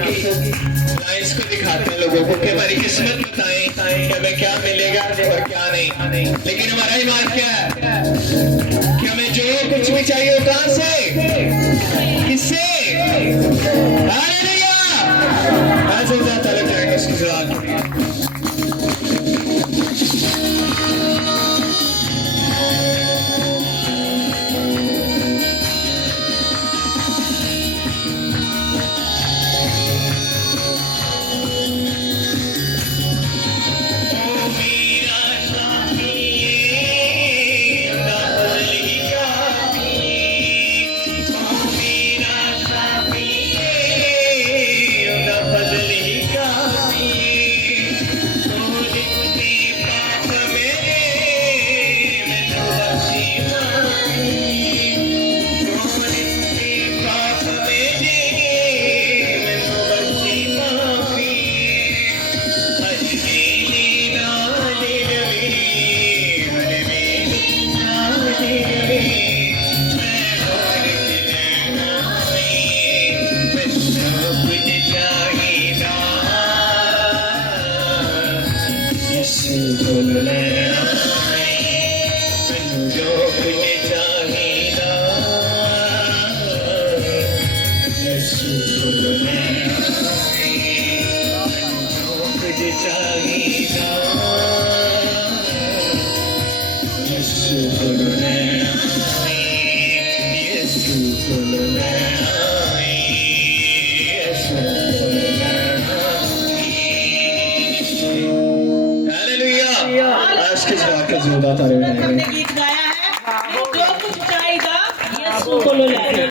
लाइंस को दिखाते हैं लोगों को कि हमारी किस्मत बताएं कि हमें क्या मिलेगा और क्या नहीं। लेकिन हमारा ईमान क्या है कि हमें जो कुछ भी चाहिए वो कहां से, किससे? हालेलुया। आज हम जाता है उसकी जवाब Hallelujah. उसके जवाब के जोरदार तालियां बजाएं। हमने गीत गाया है जो कुछ चाहिए यीशु को ले